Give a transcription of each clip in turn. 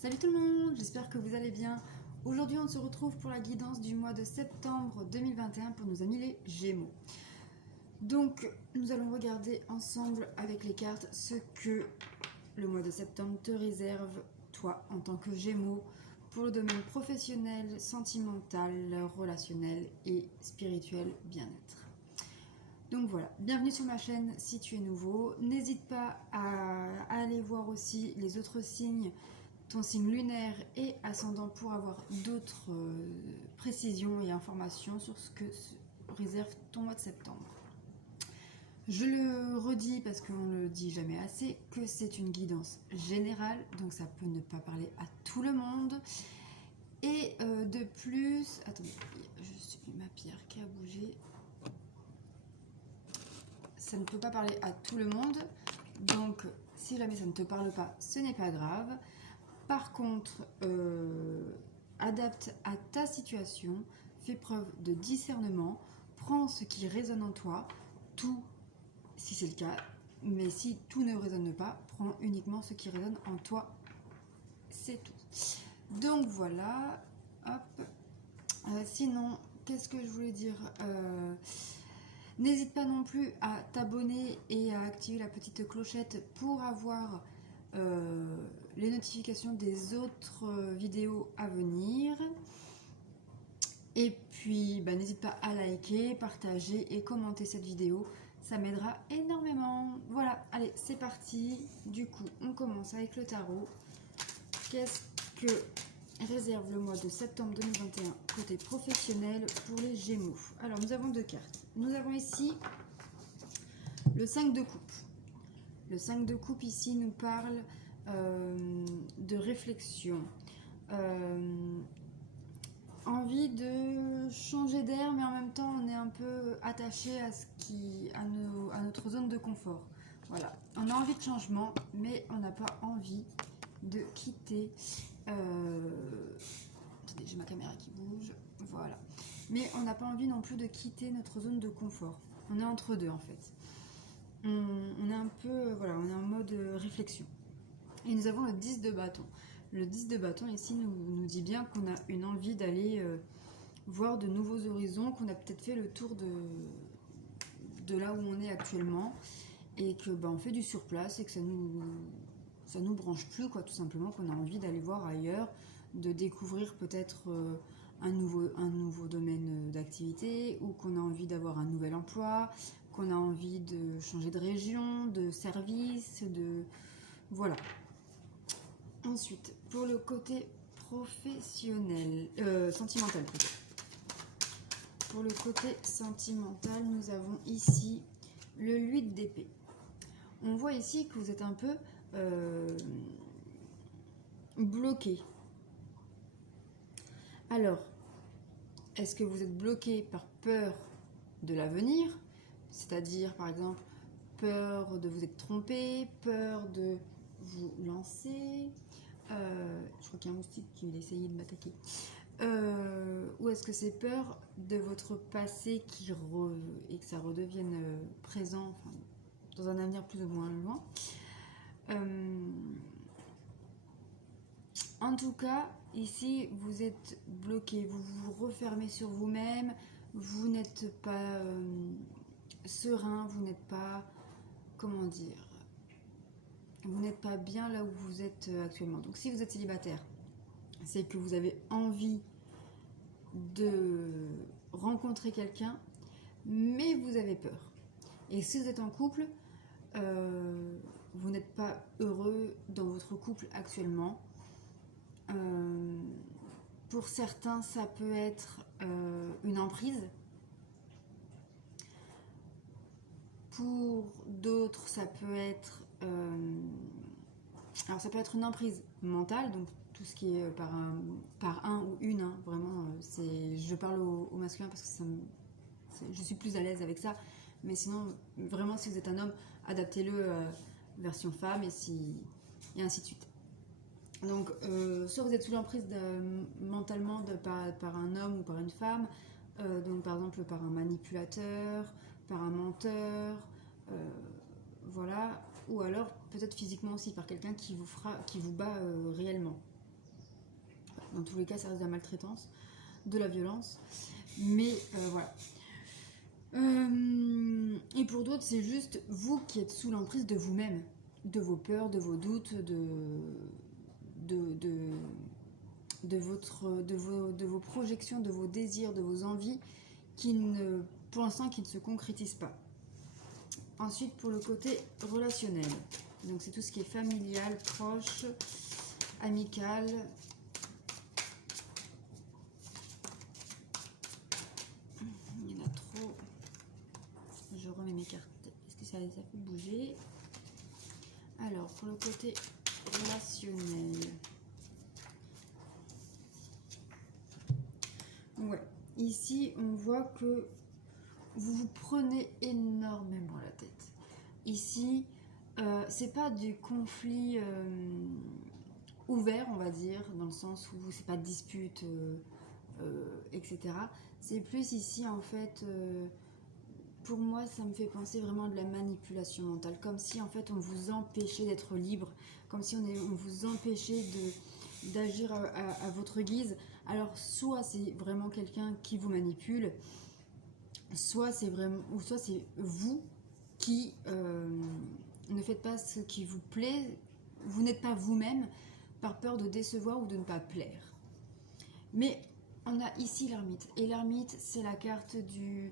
Salut tout le monde, j'espère que vous allez bien. Aujourd'hui on se retrouve pour la guidance du mois de septembre 2021 pour nos amis les Gémeaux. Donc nous allons regarder ensemble avec les cartes ce que le mois de septembre te réserve, toi en tant que Gémeaux, pour le domaine professionnel, sentimental, relationnel et spirituel bien-être. Donc voilà, bienvenue sur ma chaîne si tu es nouveau. N'hésite pas à aller voir aussi les autres signes, ton signe lunaire et ascendant, pour avoir d'autres précisions et informations sur ce que réserve ton mois de septembre. Je le redis parce qu'on ne le dit jamais assez, que c'est une guidance générale, donc ça peut ne pas parler à tout le monde. Et de plus, attendez, je suis ma pierre qui a bougé. Ça ne peut pas parler à tout le monde, donc si jamais ça ne te parle pas, ce n'est pas grave. Par contre, adapte à ta situation, fais preuve de discernement, prends ce qui résonne en toi, tout si c'est le cas, mais si tout ne résonne pas, prends uniquement ce qui résonne en toi, c'est tout. Donc voilà, hop. Sinon, qu'est-ce que je voulais dire? N'hésite pas non plus à t'abonner et à activer la petite clochette pour avoir les notifications des autres vidéos à venir. Et puis n'hésite pas à liker, partager et commenter cette vidéo, ça m'aidera énormément. Voilà, allez, c'est parti. Du coup, on commence avec le tarot. Qu'est-ce que réserve le mois de septembre 2021 côté professionnel pour les Gémeaux? Alors, nous avons deux cartes. Nous avons ici le 5 de coupe. Le 5 de coupe ici nous parle de réflexion, envie de changer d'air, mais en même temps on est un peu attaché à notre zone de confort. Voilà, on a envie de changement, mais on n'a pas envie de quitter. Attendez, j'ai ma caméra qui bouge. Voilà, mais on n'a pas envie non plus de quitter notre zone de confort. On est entre deux en fait. On est un peu, voilà, on est en mode réflexion. Et nous avons le 10 de bâton. Le 10 de bâton ici nous dit bien qu'on a une envie d'aller voir de nouveaux horizons, qu'on a peut-être fait le tour de là où on est actuellement, et que on fait du surplace et que ça nous branche plus, quoi, tout simplement, qu'on a envie d'aller voir ailleurs, de découvrir peut-être un nouveau domaine d'activité, ou qu'on a envie d'avoir un nouvel emploi, qu'on a envie de changer de région, de service, voilà. Ensuite, pour le côté professionnel, sentimental plutôt. Pour le côté sentimental, nous avons ici le 8 d'épée. On voit ici que vous êtes un peu bloqué. Alors, est-ce que vous êtes bloqué par peur de l'avenir? C'est-à-dire, par exemple, peur de vous être trompé, peur de vous lancer. Je crois qu'il y a un moustique qui essayait de m'attaquer. Ou est-ce que c'est peur de votre passé et que ça redevienne présent, enfin, dans un avenir plus ou moins loin? En tout cas, ici, vous êtes bloqué, vous vous refermez sur vous-même, vous n'êtes pas serein, vous n'êtes pas, comment dire, vous n'êtes pas bien là où vous êtes actuellement. Donc si vous êtes célibataire, c'est que vous avez envie de rencontrer quelqu'un, mais vous avez peur. Et si vous êtes en couple, vous n'êtes pas heureux dans votre couple actuellement. Pour certains, ça peut être une emprise. Pour d'autres, ça peut être alors ça peut être une emprise mentale, donc tout ce qui est par un ou une, hein, vraiment, je parle au masculin parce que je suis plus à l'aise avec ça, mais sinon, vraiment, si vous êtes un homme, adaptez-le version femme, et ainsi de suite. Donc, soit vous êtes sous l'emprise mentalement par un homme ou par une femme, donc par exemple par un manipulateur, par un menteur, voilà, ou alors peut-être physiquement aussi par quelqu'un qui vous bat réellement. Dans tous les cas, ça reste de la maltraitance, de la violence. Mais voilà. Et pour d'autres, c'est juste vous qui êtes sous l'emprise de vous-même, de vos peurs, de vos doutes, de vos projections, de vos désirs, de vos envies, pour l'instant, qui ne se concrétisent pas. Ensuite, pour le côté relationnel, donc c'est tout ce qui est familial, proche, amical. Il y en a trop. Je remets mes cartes. Est-ce que ça les a fait bouger? Alors, pour le côté relationnel. Ouais. Ici, on voit que vous vous prenez énormément la tête. Ici, c'est pas du conflit ouvert, on va dire, dans le sens où c'est pas de dispute, etc. C'est plus ici, en fait, pour moi, ça me fait penser vraiment à de la manipulation mentale, comme si, en fait, on vous empêchait d'être libre, comme si on vous empêchait d'agir à votre guise. Alors, soit c'est vraiment quelqu'un qui vous manipule, soit c'est vous qui ne faites pas ce qui vous plaît, vous n'êtes pas vous-même par peur de décevoir ou de ne pas plaire. Mais on a ici l'ermite, et l'ermite, c'est la carte de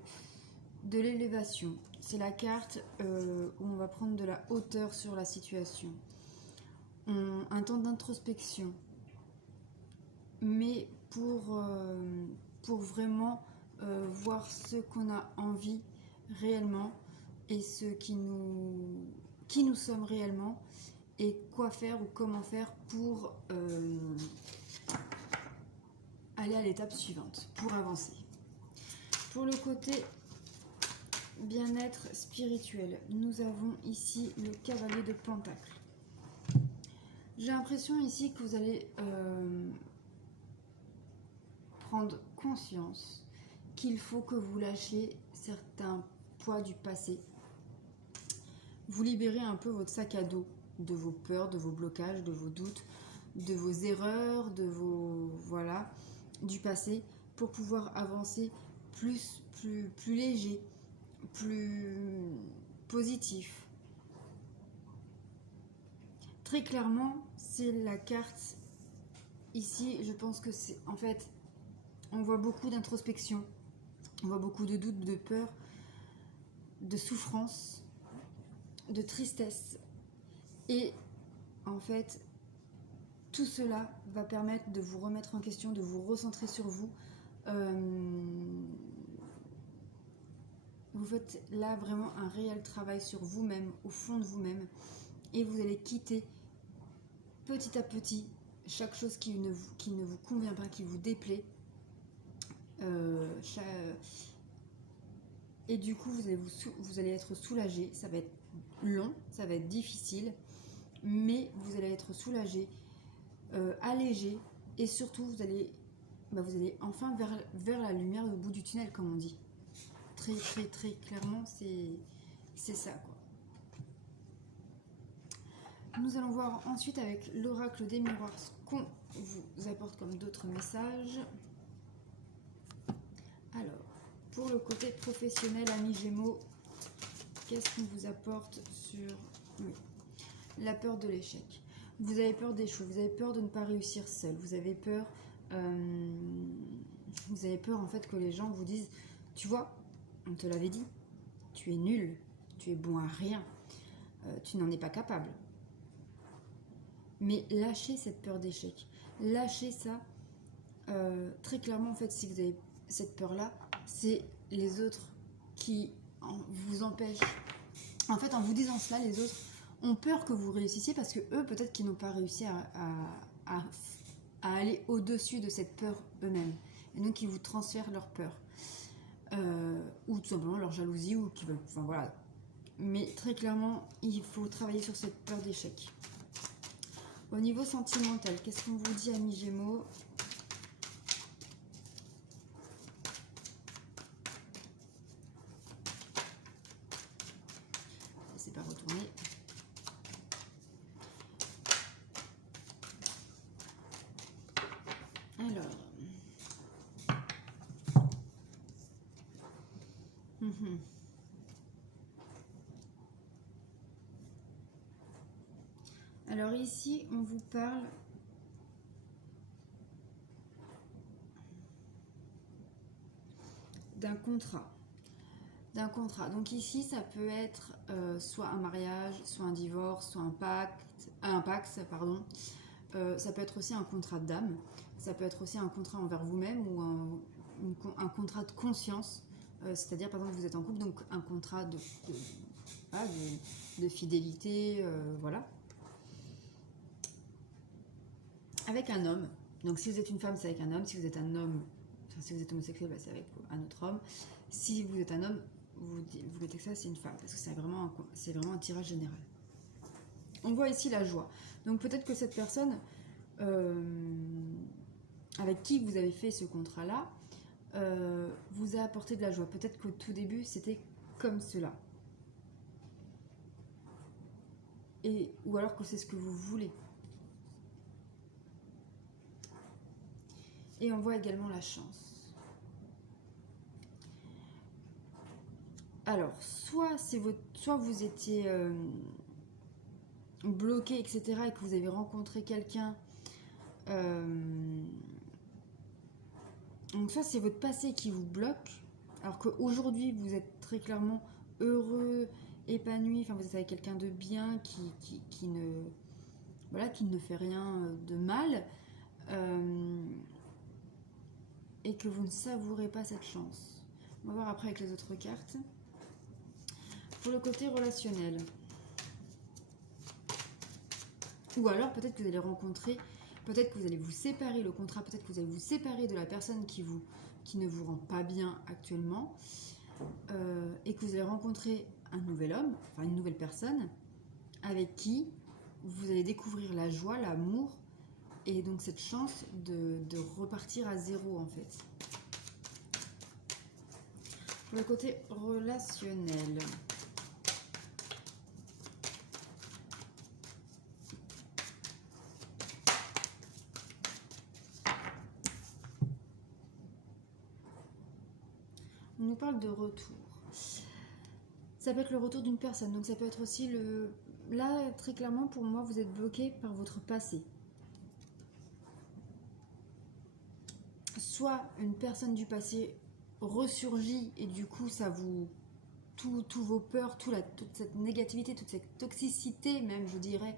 l'élévation, c'est la carte où on va prendre de la hauteur sur la situation, un temps d'introspection, mais pour vraiment voir ce qu'on a envie réellement et ce qui nous sommes réellement et quoi faire ou comment faire pour aller à l'étape suivante, pour avancer. Pour le côté bien-être spirituel, nous avons ici le cavalier de Pentacle. J'ai l'impression ici que vous allez prendre conscience qu'il faut que vous lâchiez certains poids du passé. Vous libérez un peu votre sac à dos de vos peurs, de vos blocages, de vos doutes, de vos erreurs, du passé, pour pouvoir avancer plus léger, plus positif. Très clairement, c'est la carte ici, je pense que c'est en fait, on voit beaucoup d'introspection, on voit beaucoup de doutes, de peur, de souffrance, de tristesse. Et en fait, tout cela va permettre de vous remettre en question, de vous recentrer sur vous. Vous faites là vraiment un réel travail sur vous-même, au fond de vous-même. Et vous allez quitter petit à petit chaque chose qui ne vous convient pas, qui vous déplaît. Et du coup, vous allez être soulagé. Ça va être long, ça va être difficile, mais vous allez être soulagé, allégé, et surtout vous allez enfin vers la lumière au bout du tunnel, comme on dit. Très très très clairement, c'est ça, quoi. Nous allons voir ensuite avec l'oracle des miroirs ce qu'on vous apporte comme d'autres messages. Alors, pour le côté professionnel, amis Gémeaux, qu'est-ce qu'on vous apporte sur la peur de l'échec? Vous avez peur d'échouer, vous avez peur de ne pas réussir seul, vous avez peur en fait que les gens vous disent, tu vois, on te l'avait dit, tu es nul, tu es bon à rien, tu n'en es pas capable. Mais lâchez cette peur d'échec, lâchez ça. Très clairement, en fait, si vous avez cette peur-là, c'est les autres qui vous empêchent. En fait, en vous disant cela, les autres ont peur que vous réussissiez parce que eux, peut-être qu'ils n'ont pas réussi à aller au-dessus de cette peur eux-mêmes. Et donc, ils vous transfèrent leur peur. Ou tout simplement leur jalousie, ou qui veulent. Enfin, voilà. Mais très clairement, il faut travailler sur cette peur d'échec. Au niveau sentimental, qu'est-ce qu'on vous dit, amis Gémeaux? C'est pas retourné. Alors. Alors ici, on vous parle d'un contrat. Donc ici, ça peut être soit un mariage, soit un divorce, soit un pacte, pardon. Ça peut être aussi un contrat d'âme. Ça peut être aussi un contrat envers vous-même ou un contrat de conscience. C'est-à-dire, par exemple, vous êtes en couple, donc un contrat de fidélité, voilà. Avec un homme. Donc si vous êtes une femme, c'est avec un homme. Si vous êtes un homme, enfin, si vous êtes homosexuel, bah, c'est avec un autre homme. Si vous êtes un homme, vous mettez que ça, c'est une femme. Parce que c'est vraiment un tirage général. On voit ici la joie. Donc peut-être que cette personne avec qui vous avez fait ce contrat-là vous a apporté de la joie. Peut-être qu'au tout début, c'était comme cela. Ou alors que c'est ce que vous voulez. Et on voit également la chance. Alors, soit vous étiez bloqué, etc., et que vous avez rencontré quelqu'un. Donc soit c'est votre passé qui vous bloque, alors qu'aujourd'hui vous êtes très clairement heureux, épanoui, enfin vous êtes avec quelqu'un de bien qui ne fait rien de mal. Et que vous ne savourez pas cette chance. On va voir après avec les autres cartes. Pour le côté relationnel. Ou alors peut-être que vous allez rencontrer, peut-être que vous allez vous séparer, le contrat, peut-être que vous allez vous séparer de la personne qui ne vous rend pas bien actuellement. Et que vous allez rencontrer un nouvel homme, enfin une nouvelle personne, avec qui vous allez découvrir la joie, l'amour, et donc cette chance de repartir à zéro en fait. Pour le côté relationnel. On nous parle de retour. Ça peut être le retour d'une personne, donc ça peut être aussi le... Là, très clairement, pour moi, vous êtes bloqué par votre passé. Soit une personne du passé ressurgit et du coup ça vous toutes vos peurs, toute cette négativité, toute cette toxicité même je dirais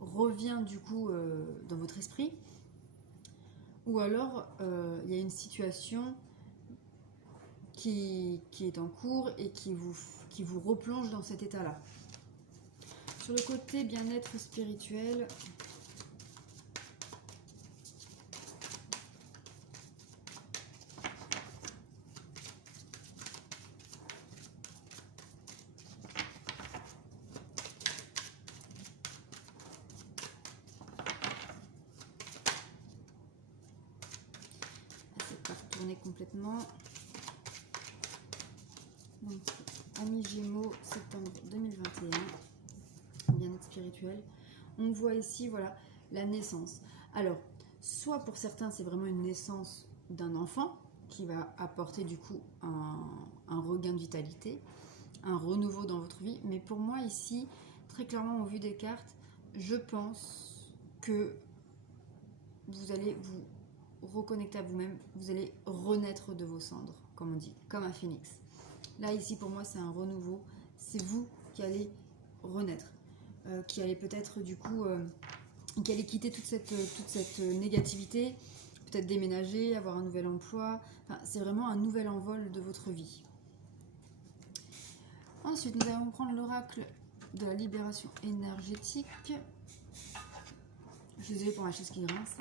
revient du coup dans votre esprit, ou alors il y a une situation qui est en cours et qui vous replonge dans cet état là. Sur le côté bien-être spirituel, complètement. Donc, Amis Gémeaux, septembre 2021, bien-être spirituel. On voit ici, voilà, la naissance. Alors, soit pour certains, c'est vraiment une naissance d'un enfant qui va apporter du coup un regain de vitalité, un renouveau dans votre vie. Mais pour moi ici, très clairement au vu des cartes, je pense que vous allez vous reconnecter à vous-même, vous allez renaître de vos cendres, comme on dit, comme un phénix. Là, ici, pour moi, c'est un renouveau. C'est vous qui allez renaître, qui allez peut-être, du coup, qui allez quitter toute cette négativité, peut-être déménager, avoir un nouvel emploi. Enfin, c'est vraiment un nouvel envol de votre vie. Ensuite, nous allons prendre l'oracle de la libération énergétique. Je suis désolée pour la chaise qui grince.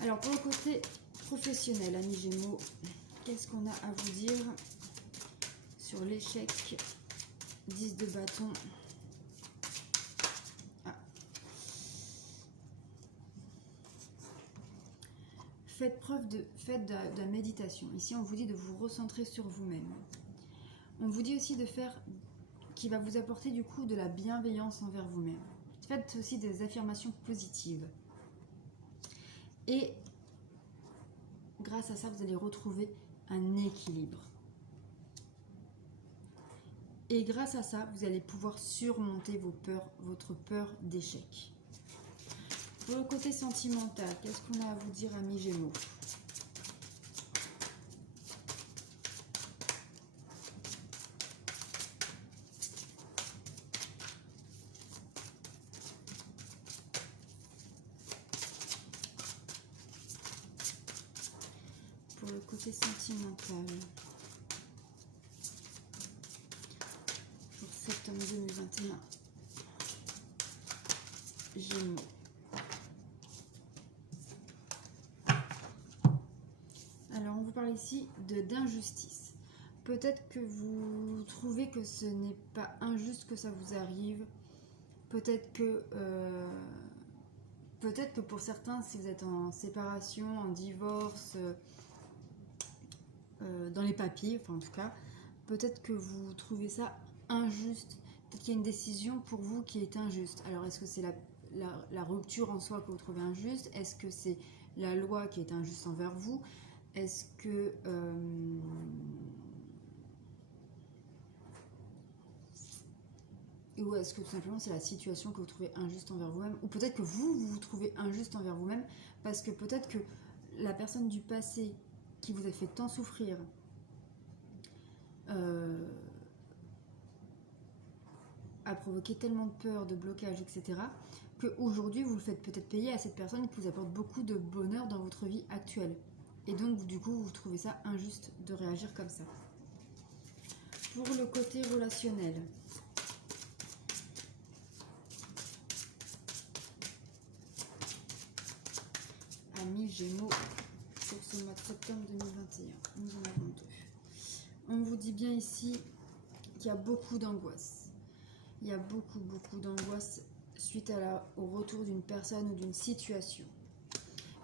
Alors, pour le côté professionnel, amis Gémeaux, qu'est-ce qu'on a à vous dire sur l'échec? 10 de bâton. Ah. Faites preuve de la méditation. Ici, on vous dit de vous recentrer sur vous-même. On vous dit aussi de faire, qui va vous apporter du coup de la bienveillance envers vous-même. Faites aussi des affirmations positives. Et grâce à ça, vous allez retrouver un équilibre. Et grâce à ça, vous allez pouvoir surmonter vos peurs, votre peur d'échec. Pour le côté sentimental, qu'est-ce qu'on a à vous dire, amis Gémeaux? Pour le côté sentimental, pour septembre 2021, Gémeaux. Alors, on vous parle ici d'injustice. Peut-être que vous trouvez que ce n'est pas injuste que ça vous arrive. Peut-être que pour certains, si vous êtes en séparation, en divorce, dans les papiers, enfin en tout cas, peut-être que vous trouvez ça injuste. Peut-être qu'il y a une décision pour vous qui est injuste. Alors, est-ce que c'est la rupture en soi que vous trouvez injuste? Est-ce que c'est la loi qui est injuste envers vous? Est-ce que... ou est-ce que tout simplement c'est la situation que vous trouvez injuste envers vous-même? Ou peut-être que vous trouvez injuste envers vous-même parce que peut-être que la personne du passé qui vous a fait tant souffrir a provoqué tellement de peur, de blocage, etc. qu'aujourd'hui vous le faites peut-être payer à cette personne qui vous apporte beaucoup de bonheur dans votre vie actuelle. Et donc du coup vous trouvez ça injuste de réagir comme ça. Pour le côté relationnel, amis Gémeaux, pour ce mois de septembre 2021, nous en avons deux. On vous dit bien ici qu'il y a beaucoup d'angoisse. Il y a beaucoup d'angoisse suite au retour d'une personne ou d'une situation.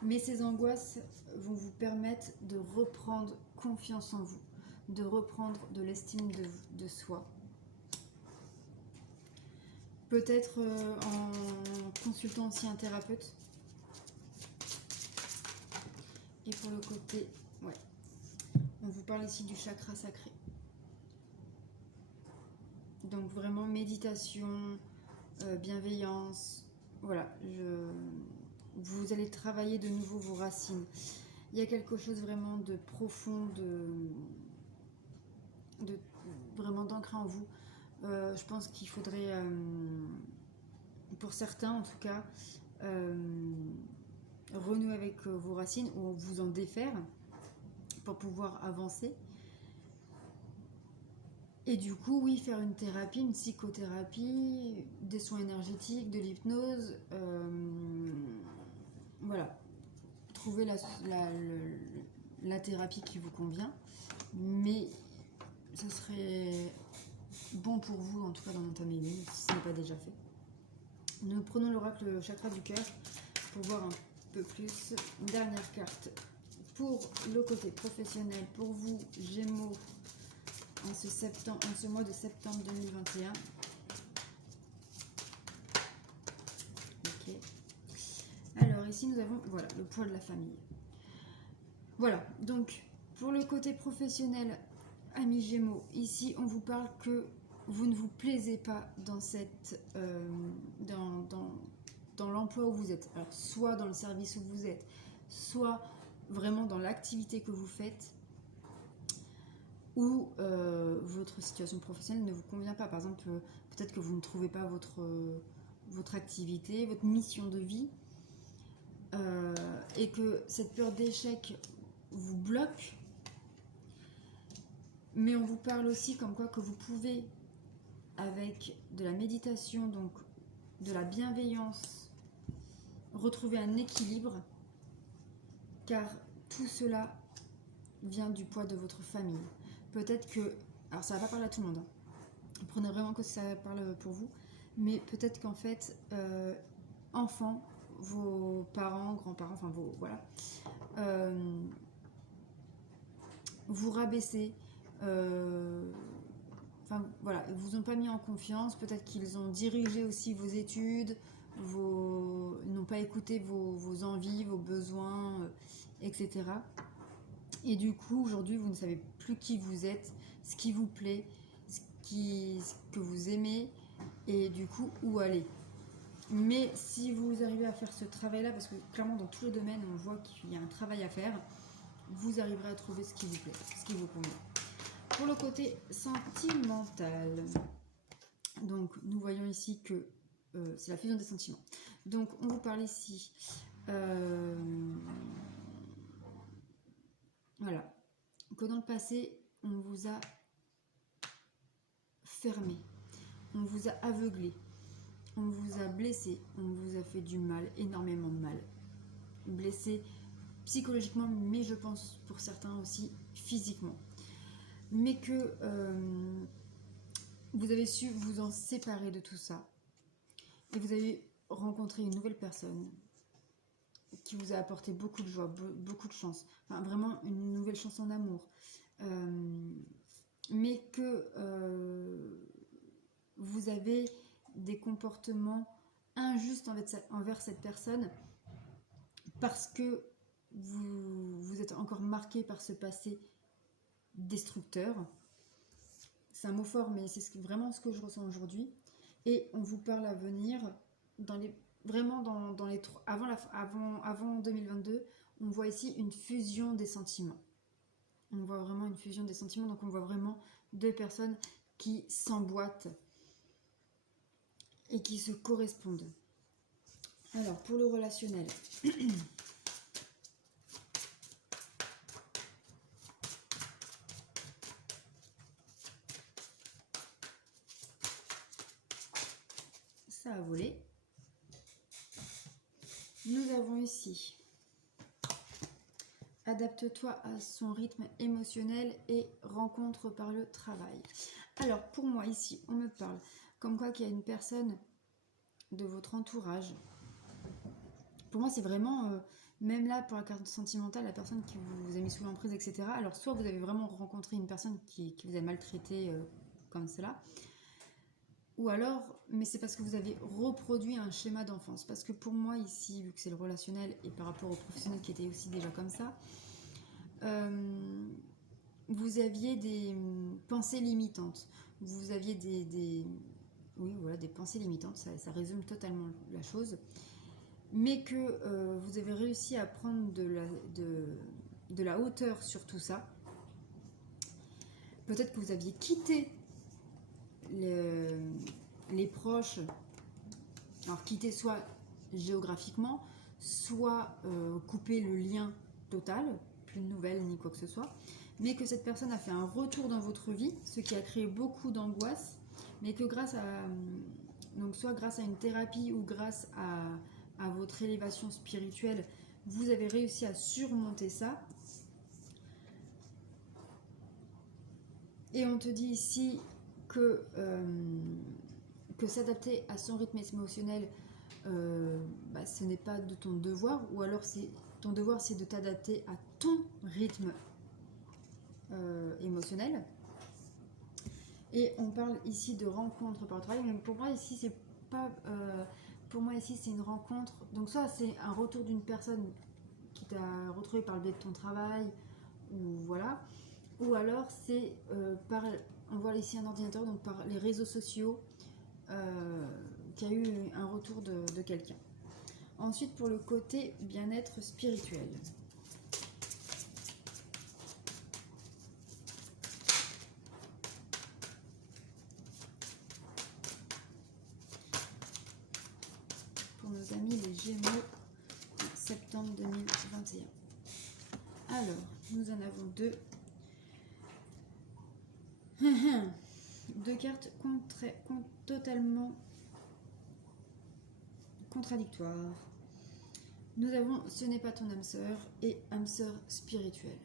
Mais ces angoisses vont vous permettre de reprendre confiance en vous, de reprendre de l'estime de soi. Peut-être en consultant aussi un thérapeute. Et pour le côté, ouais, on vous parle ici du chakra sacré. Donc vraiment méditation, bienveillance, voilà, vous allez travailler de nouveau vos racines. Il y a quelque chose vraiment de profond, vraiment d'ancré en vous. Je pense qu'il faudrait, pour certains en tout cas, renouer avec vos racines ou vous en défaire pour pouvoir avancer. Et du coup, oui, faire une thérapie, une psychothérapie, des soins énergétiques, de l'hypnose, voilà. Trouver la thérapie qui vous convient, mais ce serait bon pour vous, en tout cas, d'en entamer une, si ce n'est pas déjà fait. Nous prenons l'oracle chakra du cœur pour voir un peu plus. Dernière carte pour le côté professionnel, pour vous, Gémeaux, en ce mois de septembre 2021. Ok. Alors ici nous avons, voilà, le poids de la famille. Voilà, donc pour le côté professionnel, amis Gémeaux, ici on vous parle que vous ne vous plaisez pas dans dans l'emploi où vous êtes. Alors soit dans le service où vous êtes, soit vraiment dans l'activité que vous faites, ou votre situation professionnelle ne vous convient pas. Par exemple, peut-être que vous ne trouvez pas votre activité, votre mission de vie, et que cette peur d'échec vous bloque. Mais on vous parle aussi comme quoi que vous pouvez, avec de la méditation, donc de la bienveillance, retrouver un équilibre, car tout cela vient du poids de votre famille. Peut-être que, alors ça va pas parler à tout le monde, hein. Prenez vraiment que ça parle pour vous, mais peut-être qu'en fait, enfants, vos parents, grands-parents, enfin vos, voilà, vous rabaissez, enfin voilà, ils vous ont pas mis en confiance, peut-être qu'ils ont dirigé aussi vos études, ils n'ont pas écouté vos envies, vos besoins, etc. Et du coup, aujourd'hui, vous ne savez plus qui vous êtes, ce qui vous plaît, ce que vous aimez, et du coup, où aller. Mais si vous arrivez à faire ce travail-là, parce que clairement, dans tous les domaines, on voit qu'il y a un travail à faire, vous arriverez à trouver ce qui vous plaît, ce qui vous convient. Pour le côté sentimental, donc nous voyons ici que c'est la fusion des sentiments. Donc on vous parle ici, voilà, que dans le passé, on vous a fermé, on vous a aveuglé, on vous a blessé, on vous a fait du mal, énormément de mal. Blessé psychologiquement, mais je pense pour certains aussi physiquement. Mais que vous avez su vous en séparer de tout ça. Et vous avez rencontré une nouvelle personne qui vous a apporté beaucoup de joie, beaucoup de chance. Enfin, vraiment une nouvelle chance en amour. Mais que vous avez des comportements injustes envers cette personne parce que vous êtes encore marqué par ce passé destructeur. C'est un mot fort, mais c'est vraiment ce que je ressens aujourd'hui. Et on vous parle à venir, vraiment dans les avant 2022, on voit ici une fusion des sentiments. On voit vraiment une fusion des sentiments, donc on voit vraiment deux personnes qui s'emboîtent et qui se correspondent. Alors, pour le relationnel, ça a volé. Nous avons ici adapte-toi à son rythme émotionnel et rencontre par le travail. Alors pour moi ici on me parle comme quoi qu'il y a une personne de votre entourage. Pour moi c'est vraiment, même là pour la carte sentimentale, la personne qui vous a mis sous l'emprise, etc. Alors soit vous avez vraiment rencontré une personne qui vous a maltraité comme cela, ou alors, mais c'est parce que vous avez reproduit un schéma d'enfance. Parce que pour moi ici, vu que c'est le relationnel et par rapport au professionnel qui était aussi déjà comme ça, vous aviez des pensées limitantes. Vous aviez oui, voilà, des pensées limitantes, ça résume totalement la chose. Mais que vous avez réussi à prendre de la hauteur sur tout ça. Peut-être que vous aviez quitté les proches, alors quitter soit géographiquement, soit couper le lien total, plus de nouvelles ni quoi que ce soit, mais que cette personne a fait un retour dans votre vie, ce qui a créé beaucoup d'angoisse, mais que grâce à, donc soit grâce à une thérapie ou grâce à votre élévation spirituelle, vous avez réussi à surmonter ça. Et on te dit ici que s'adapter à son rythme émotionnel, ce n'est pas de ton devoir, ou alors ton devoir c'est de t'adapter à ton rythme émotionnel. Et on parle ici de rencontre par le travail, mais pour moi ici c'est pas, pour moi ici c'est une rencontre, donc soit c'est un retour d'une personne qui t'a retrouvé par le biais de ton travail, ou voilà, ou alors c'est on voit ici un ordinateur, donc par les réseaux sociaux, qu'il y a eu un retour de quelqu'un. Ensuite, pour le côté bien-être spirituel. Pour nos amis les Gémeaux, en septembre 2021. Alors, nous en avons deux. Deux cartes totalement contradictoires. Nous avons ce n'est pas ton âme sœur et âme sœur spirituelle.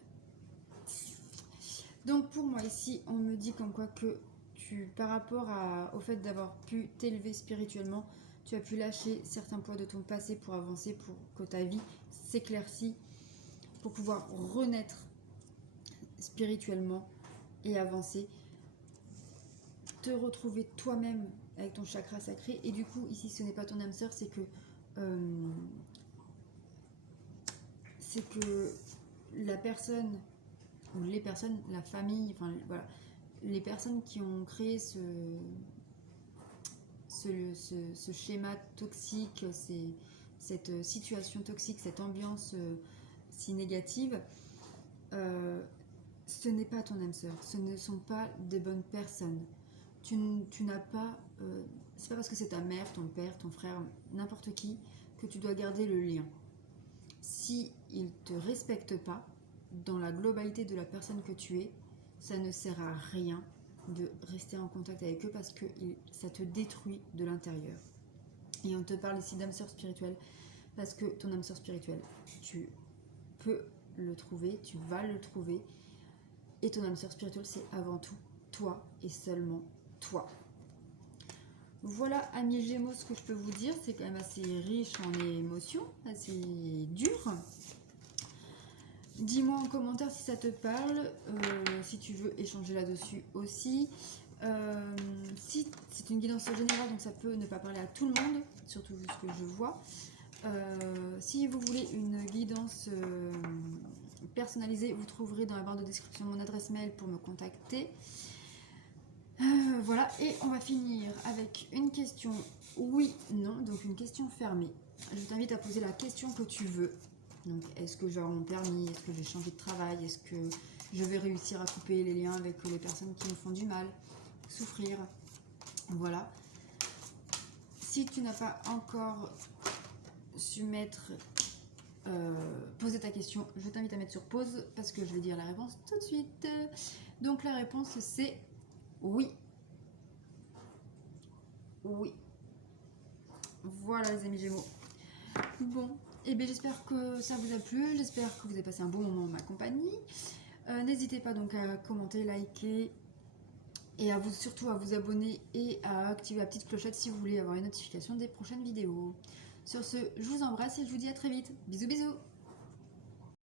Donc pour moi ici, on me dit comme quoi que par rapport au fait d'avoir pu t'élever spirituellement, tu as pu lâcher certains poids de ton passé pour avancer, pour que ta vie s'éclaircisse, pour pouvoir renaître spirituellement et avancer, te retrouver toi-même avec ton chakra sacré. Et du coup ici ce n'est pas ton âme sœur, c'est que la personne ou les personnes, la famille, enfin voilà, les personnes qui ont créé ce schéma toxique, cette situation toxique, cette ambiance si négative, ce n'est pas ton âme sœur, ce ne sont pas des bonnes personnes. Tu n'as pas, c'est pas parce que c'est ta mère, ton père, ton frère, n'importe qui, que tu dois garder le lien. Si ils te respectent pas, dans la globalité de la personne que tu es, ça ne sert à rien de rester en contact avec eux parce que ça te détruit de l'intérieur. Et on te parle ici d'âme sœur spirituelle parce que ton âme sœur spirituelle, tu peux le trouver, tu vas le trouver. Et ton âme sœur spirituelle, c'est avant tout toi et seulement toi. Voilà, amis Gémeaux, ce que je peux vous dire, c'est quand même assez riche en émotions, assez dur. Dis-moi en commentaire si ça te parle, si tu veux échanger là-dessus aussi. Si c'est une guidance générale, donc ça peut ne pas parler à tout le monde, surtout ce que je vois. Si vous voulez une guidance personnalisée, vous trouverez dans la barre de description mon adresse mail pour me contacter. Voilà, et on va finir avec une question oui, non, donc une question fermée. Je t'invite à poser la question que tu veux. Donc, est-ce que j'aurai mon permis? Est-ce que j'ai changé de travail? Est-ce que je vais réussir à couper les liens avec les personnes qui me font du mal? Souffrir? Voilà. Si tu n'as pas encore su mettre... poser ta question, je t'invite à mettre sur pause parce que je vais dire la réponse tout de suite. Donc, la réponse, c'est oui. Oui. Voilà, les amis Gémeaux. Bon. Et bien j'espère que ça vous a plu, j'espère que vous avez passé un bon moment en ma compagnie. N'hésitez pas donc à commenter, liker et surtout à vous abonner et à activer la petite clochette si vous voulez avoir une notification des prochaines vidéos. Sur ce, je vous embrasse et je vous dis à très vite. Bisous bisous.